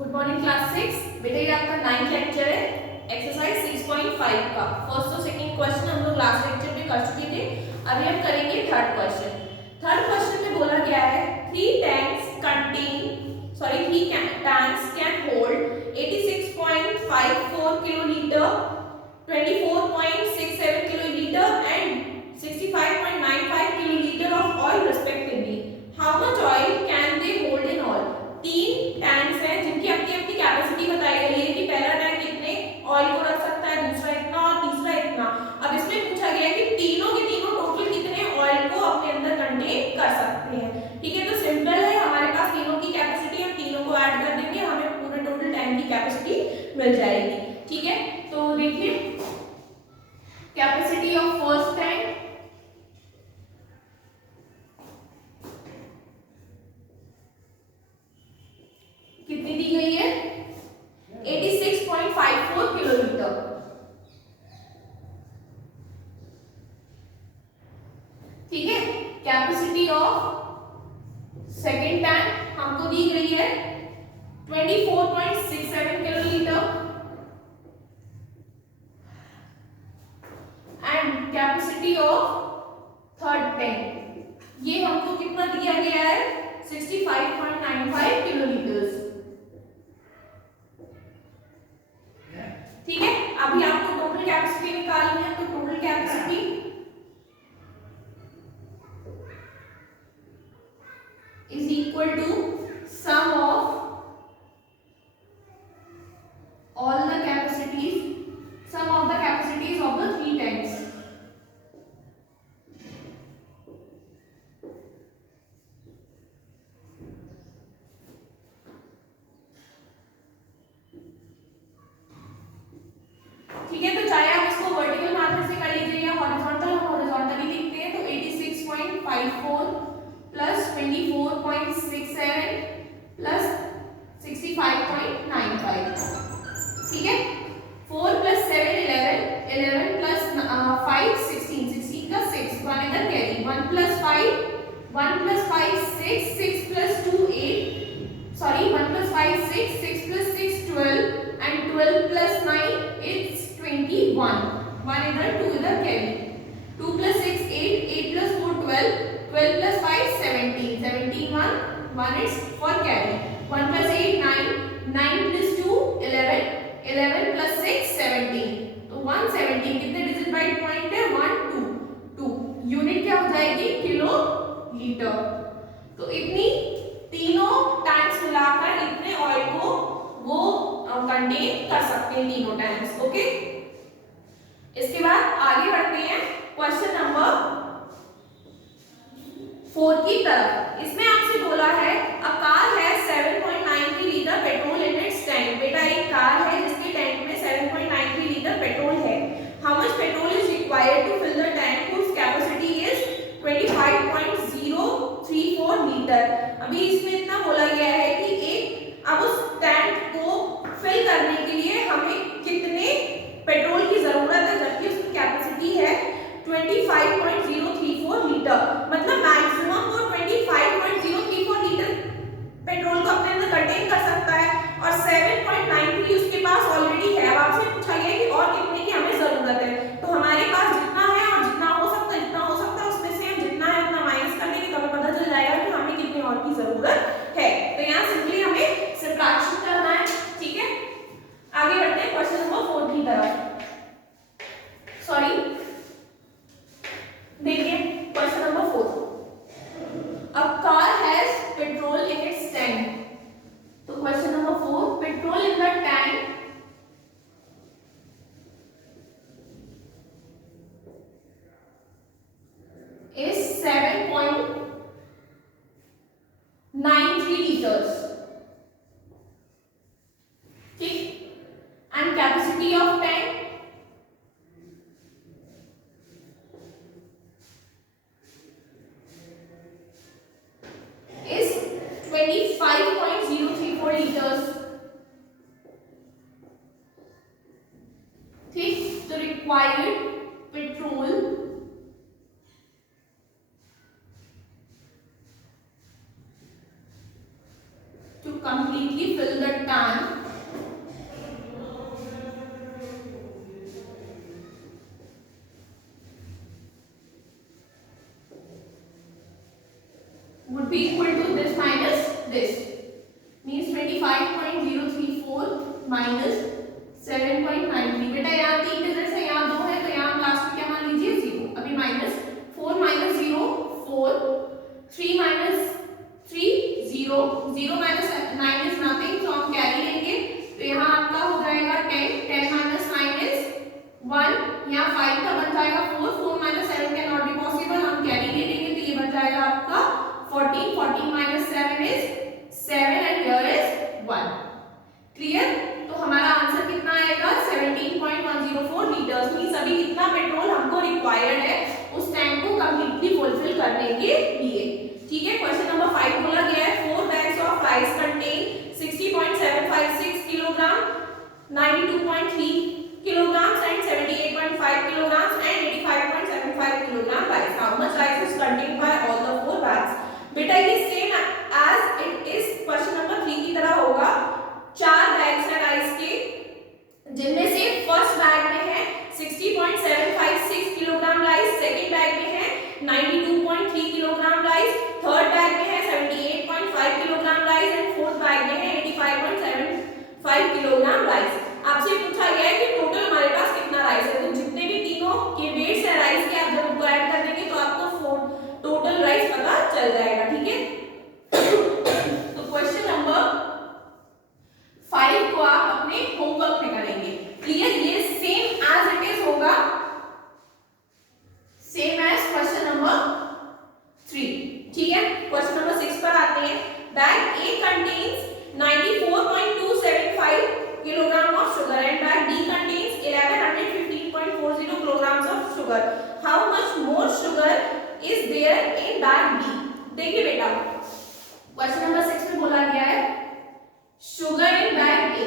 Good morning class 6। बेटा ये आपका 9th लेक्चर है, एक्सरसाइज 6.5 का फर्स्ट और सेकंड क्वेश्चन हम लोग लास्ट लेक्चर में कर चुके थे। अभी हम करेंगे थर्ड क्वेश्चन। थर्ड क्वेश्चन में बोला गया है three tanks can hold 86.54 kilolitre, 24.67 kilolitre and 65.95 kilolitre of oil respectively. How much oil can they hold in all? तीन टैंक्स हैं जिनकी अपनी अपनी कैपेसिटी बताई गई है कि पहला टैंक कितने ऑयल को रख सकता है, दूसरा इतना और तीसरा इतना। अब इसमें पूछा गया है कि तीनों के तीनों टोटल कितने ऑयल को अपने अंदर कंटेन कर सकते हैं। ठीक है, तो सिंपल है, हमारे पास तीनों की कैपेसिटी, हम तीनों को ऐड कर देंगे, हमें पूरे टोटल टैंक की कैपेसिटी मिल जाएगी। ठीक है, तो देखिए कैपेसिटी ऑफ फर्स्ट टैंक कितनी दी गई है? 86.54 किलोलीटर। ठीक है, कैपेसिटी ऑफ सेकेंड टैंक हमको दी गई है 24.67 kilolitre and capacity of third tank ये हमको कितना दिया गया है? 65.95 किलोलीटर। ठीक है, अभी आपको टोटल कैपेसिटी निकालनी है, तो total capacity is equal to sum of all the capacities, sum of the capacities of the three tanks. ठीक है, तो चाहे आप इसको वर्टिकल मेथड से कर लीजिए या हॉरिजॉन्टल, हम हॉरिजॉन्टली लिखते हैं, तो 86.54 प्लस 24.67 प्लस 65.95। ठीक है, 4 प्लस 7 11, 11 प्लस 5 16, 16 का 6, 1 इधर carry, 1 plus 5 6, 6 plus 2 8, sorry 1 plus 5 6, 6 plus 6 12 and 12 plus 9 it's 21, 1 इधर 2 इधर carry, 2 plus 6 8, 8 plus 4 12, 12 plus 5 17, 17 1 is for carry, 1 plus 8 9, 9 plus 2 11, 11 plus 6 17, तो 117 कितने डिजिट बाय पॉइंट है? 1 2 2, यूनिट क्या हो जाएगी? Kilo litre. तो इतनी तीनों टैंक्स मिलाकर इतने ऑयल को वो कंटेन कर सकते हैं, तीनों टैंक्स। ओके, इसके बाद आगे बढ़ते हैं क्वेश्चन नंबर 4 की तरफ। इसमें आपसे बोला है अ कार है 7.93 litre petrol in its tank. बेटा एक कार है जिसके टैंक में 7.93 लीटर पेट्रोल है। How much petrol is required to fill the tank whose capacity is 25.034 litre. अभी इसमें इतना बोला गया है कि एक अब उस टैंक को फिल करने के लिए हमें कितने पेट्रोल की जरूरत है, जबकि उसकी कैपेसिटी है 25.034 लीटर। मतलब मैक्सिमम वो 25.034 लीटर पेट्रोल को अपने अंदर कंटेन कर सकता है और 7.93 उसके पास ऑलरेडी है। अब आपसे पूछा गया कि और कितने की हमें जरूरत है, तो हमारे पास जितना है और जितना हो सकता है उसमें से हम जितना है उतना माइनस कर देंगे, तो हमें पता चल जाएगा कि हमें कितने और की जरूरत है। तो यहाँ सिंपली हमें सब्ट्रैक्शन करना है। ठीक है, आगे बढ़ते हैं क्वेश्चन नंबर 4 की तरफ। सॉरी, देखिए question number 4, a car has petrol in its tank. तो question number 4, petrol in the tank is 7.93 liters. ठीक, and capacity of tank is 25.034 liters. ठीक, तो required petrol to completely fill the tank minus 7.93। बेटा यहाँ 3 digit है, यहाँ 2 है, तो यहाँ लास्ट में क्या मान लीजिए 0। अभी minus 4 minus 0 4, 3 minus 3 0, 0 minus 9 is nothing, तो हम कैरी लेंगे, तो यहाँ आपका हो जाएगा 10, 10 माइनस 9 इज 1, यहाँ 5 का बन जाएगा 4, 4 minus 7 can not be possible, हम कैरी ले लेंगे, तो ये बन जाएगा आपका 14, 14 minus 7 is 7 and here is 1। Clear? तो हमारा आंसर कितना आएगा 17.104 लीटर्स। मींस अभी कितना पेट्रोल हमको रिक्वायर्ड है उस टैंक को कंप्लीटली फुलफिल करने के लिए। ठीक है, क्वेश्चन नंबर 5 बोला गया है 4 bags of rice contain 60.756 kilogram, 92.3 kilograms and 78.5 kilograms and 85.75 kilogram rice. How much rice is contained by all the 4 bags? बेटा ये same as it is question number 3 की तरह होगा। 4 बैग्स हैं राइस के, जिनमें से फर्स्ट बैग में है 60.756 किलोग्राम राइस, सेकंड बैग में है 92.3 किलोग्राम राइस, थर्ड बैग में है 78.5 kilogram rice and fourth bag में है 85.75 किलोग्राम राइस। आपसे पूछा गया है कि टोटल हमारे पास कितना राइस है, तो जितने भी तीनों के वेट्स है राइस के आप जब उनको ऐड कर देंगे तो आपको टोटल राइस पता चल जाएगा। ठीक है, तो क्वेश्चन नंबर 5 को आप अपने होमवर्क में करेंगे। क्लियर? ये सेम एज इट इज होगा, सेम एज क्वेश्चन नंबर 3। ठीक है, क्वेश्चन नंबर 6 पर आते हैं। Bag A contains 94.275 kilogram of sugar and bag B contains 1115.40 kilograms of sugar. How much more sugar is there in bag B? देखिए बेटा, question number 6 में बोला गया है शुगर इन बैग ए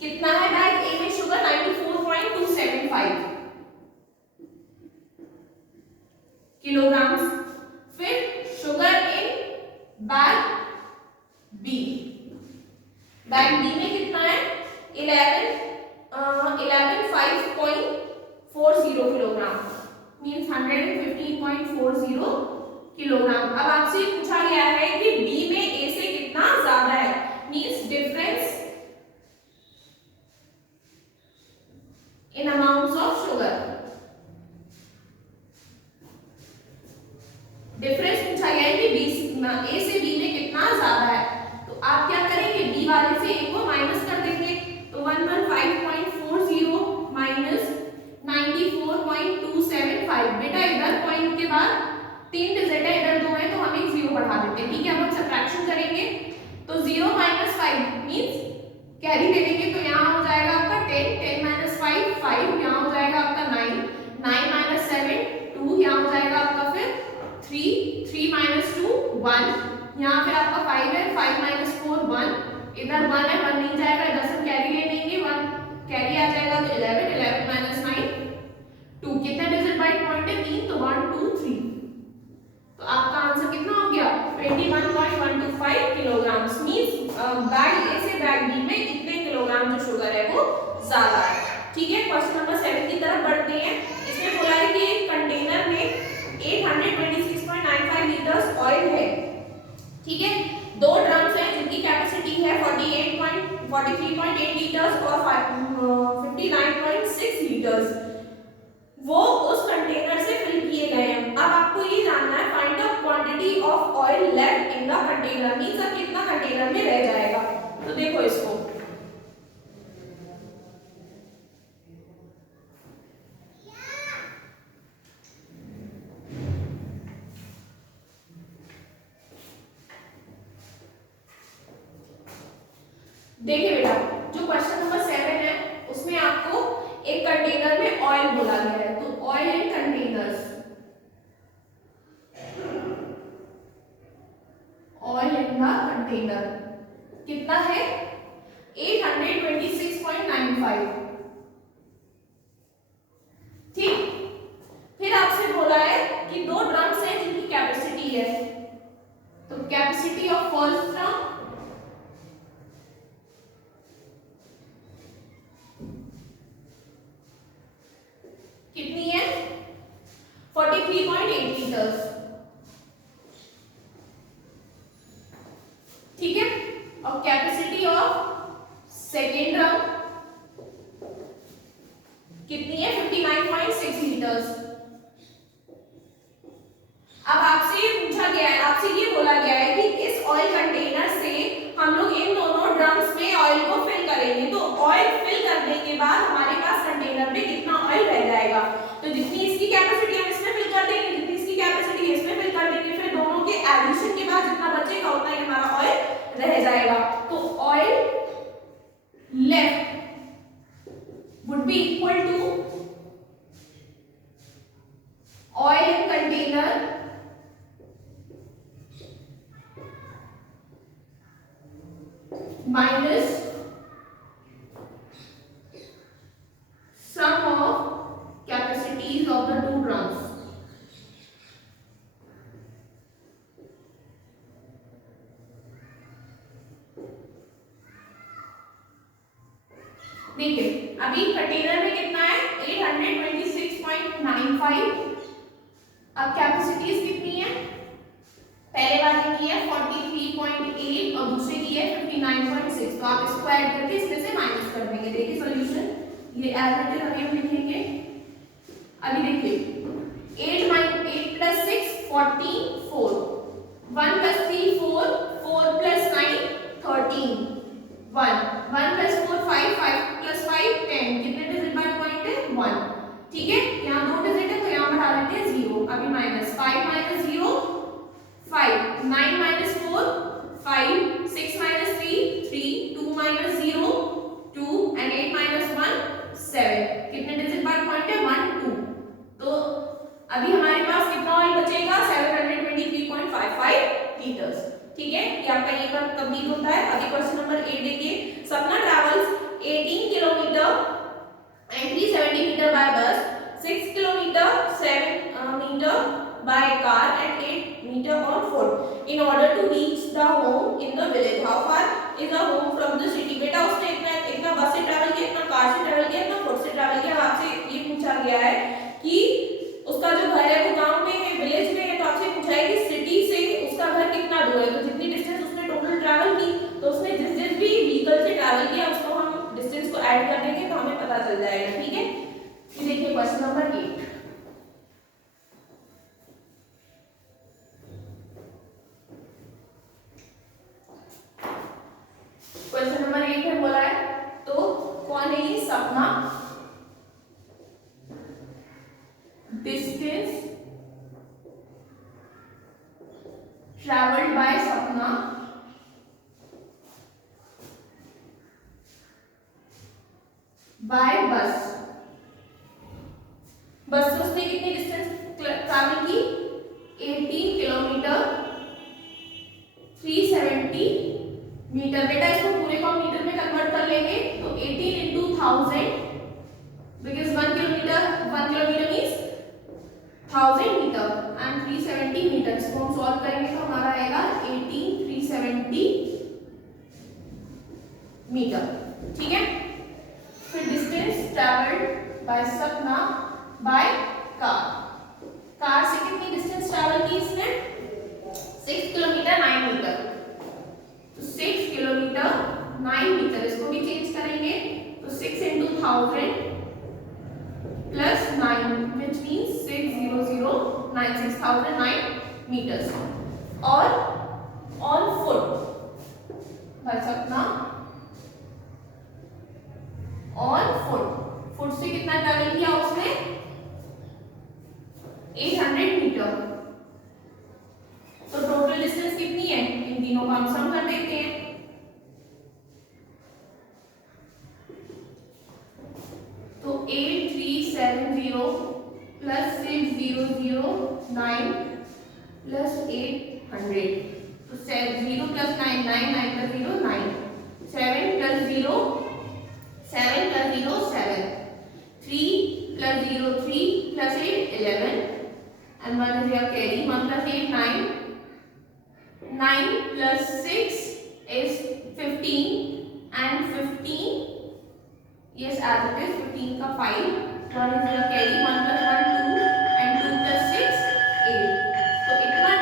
कितना है, बैग ए में शुगर 94.275 किलोग्राम्स। फिर sugar in bag B, bag B में कितना है 11,540 किलोग्राम, मींस 115.40 किलोग्राम। अब आपसे पूछा गया है कि बी में ए से कितना ज्यादा है, means difference in amounts of sugar. Difference पूछा गया है कि बी ए से बी में कितना ज्यादा है, तो आप क्या करेंगे, बी वाले से ए को माइनस कर देंगे, तो 115.40 माइनस 94.275। बेटा इधर पॉइंट के बाद 3 डिजिट है, इधर 2 है, तो हम एक 0 बढ़ा देते हैं। ठीक है, अब हम सबट्रैक्शन करेंगे, तो 0 माइनस 5 मींस कैरी ले लेंगे, तो यहाँ हो जाएगा आपका 10, 10 माइनस 5 5, यहाँ हो जाएगा आपका 9, 9 माइनस 7 2, यहाँ हो जाएगा आपका फिर 3, 3 माइनस 2 1, यहाँ फिर आपका 5 है, 5 माइनस 4 1, इधर 1 है, 1 नहीं जाएगा, इधर से कैरी ले लेंगे, 1 कैरी आ जाएगा, तो 11, 11 माइनस 9 2, कितने डिजिट बाय पॉइंट है 3, तो 1 2 3, तो आपका आंसर कितना हो गया 21.125 किलोग्राम्स। मींस बैग ए से बैग बी में इतने किलोग्राम जो शुगर है वो ज्यादा है। ठीक है, क्वेश्चन नंबर 7 की तरफ बढ़ते हैं। इसमें बोला है कि एक कंटेनर में 826.95 लीटर्स ऑयल है। ठीक है, 2 ड्रम्स हैं जिनकी कैपेसिटी है 43.8 लीटर्स और 59.6 लीटर्स, वो उस कंटेनर से फिल किए गए हैं। अब आपको ये जानना है find the quantity of oil left in the container, means अब कितना कंटेनर में रह जाएगा। तो देखो इसको, देखिए बेटा, जो क्वेश्चन नंबर 7 है उसमें आपको एक कंटेनर में ऑयल बोला गया है, तो oil in containers, oil in the container कितना है 826.95। ठीक, फिर आपसे बोला है कि 2 ड्रम्स हैं जिनकी कैपेसिटी है, तो कैपेसिटी ऑफ फर्स्ट ड्रम कितनी है 43.8 लीटर्स। और कैपेसिटी ऑफ सेकेंड ड्रम कितनी है 59.6 लीटर्स। अब आपसे पूछा गया है, आपसे ये बोला गया है कि इस ऑयल कंटेनर से हम लोग इन दोनों ड्रम्स में ऑयल को फिल करेंगे। तो ऑयल फिल करने के बाद हमारे पास कंटेनर में कितना ऑयल रह जाएगा, तो जितनी इसकी कैपेसिटी हम इसमें फिल कर देंगे, जितनी इसकी कैपेसिटी इसमें फिल कर देंगे, फिर दोनों के एडिशन के बाद जितना बचेगा उतना ही हमारा ऑयल रह जाएगा। तो oil left would be equal to oil in container minus sum of capacities of the two drums। देखिए अभी कंटेनर में कितना है 826.95। अब कैपेसिटीज कितनी है, पहले वाले की है 43.8 और दूसरे की है 59.6। तो आप इसको ऐड करके इसमें से माइनस कर देंगे। देखिए सॉल्यूशन ये एज इट इज अभी हम लिखेंगे। अभी देखिए 8 plus 6 44, 1 plus 3 4, 4 plus 9 13, 1 plus 4 5, 5 plus 5 10। कितने डिजिट बाय पॉइंट है 1। ठीक है, यहाँ दो डिजिट है तो यहाँ बढ़ा देते हैं 0। अभी minus 5 minus 0 5, 9 minus 4 5, 6 minus 3 3, 2 minus 0 2 and 8 minus 1 7। कितने डिजिट बाय पॉइंट है 1 2। तो अभी हमारे पास कितना ऑयल बचेगा 723.55 लीटर्स। ठीक है, ये आपका ये कंप्लीट होता है। अभी क्वेश्चन नंबर 8 देखिए। सपना travels 18 kilometre and 370 meter by bus, 6 kilometer 7 meter by car and 8 meter on foot in order to reach the home in the village। How far is the home from the city? बेटा उसने इतना बस से travel किया, इतना car से travel किया, इतना फुट से ट्रैवल किया। आपसे ये पूछा गया है कि उसका जो घर है वो गांव में है विलेज में है, तो आपसे पूछा है कि सिटी से उसका घर कितना दूर है। तो जितनी डिस्टेंस उसने टोटल ट्रैवल की, तो उसने जिस जिस भी व्हीकल से ट्रैवल किया उसको हम डिस्टेंस को ऐड कर देंगे तो हमें पता चल जाएगा। ठीक है, ये देखिए क्वेश्चन नंबर 8। क्वेश्चन नंबर 8 में बोला है, तो कौन है ये सपना। डिस्टेंस ट्रैवल्ड बाय सपना बाय बस। बस से उसने कितनी डिस्टेंस ट्रैवल की 18 किलोमीटर 370 मीटर। बेटा इसको पूरे को मीटर में कन्वर्ट कर लेंगे तो 18 into 1000 because 1 kilometre means 1000 metre and 370 metre. इसको हम सॉल्व करेंगे तो हमारा आएगा 18 370 मीटर। ठीक है, फिर डिस्टेंस ट्रैवल्ड बाय सपना बाय कार। कार से कितनी डिस्टेंस ट्रैवल की इसने 6 किलोमीटर 9 मीटर। तो 6 किलोमीटर 9 मीटर, इसको भी चेंज करेंगे तो 6 into 1000 plus 9 which means 6009 meters। और on foot बाय सपना ऑन फुट से कितना ट्रैवल किया उसने 800 मीटर। तो टोटल डिस्टेंस कितनी है, इन तीनों को हम सम कर देते हैं। तो 8370 प्लस 6009 प्लस 800। तो 0 plus 9 9 9 plus 0 9 7 plus 0 7 plus 0 7 3 plus 0 3 plus 8 11 and 1 is your carry 1 plus 8 9 9 plus 6 is 15 and 15 yes as it is 15 का 5 1 is your carry 1 plus 1 2 and 2 plus 6 8। तो इतना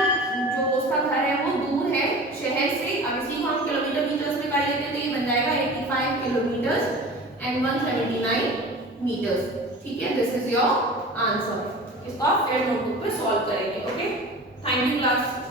जो उसका घर है वो दूर है शहर से। अब इसी को हम किलोमीटर मीटर्स में 179 मीटर्स। ठीक है, दिस इज योर आंसर। इसको आप फिर नोटबुक पे सॉल्व करेंगे। Okay, thank you class.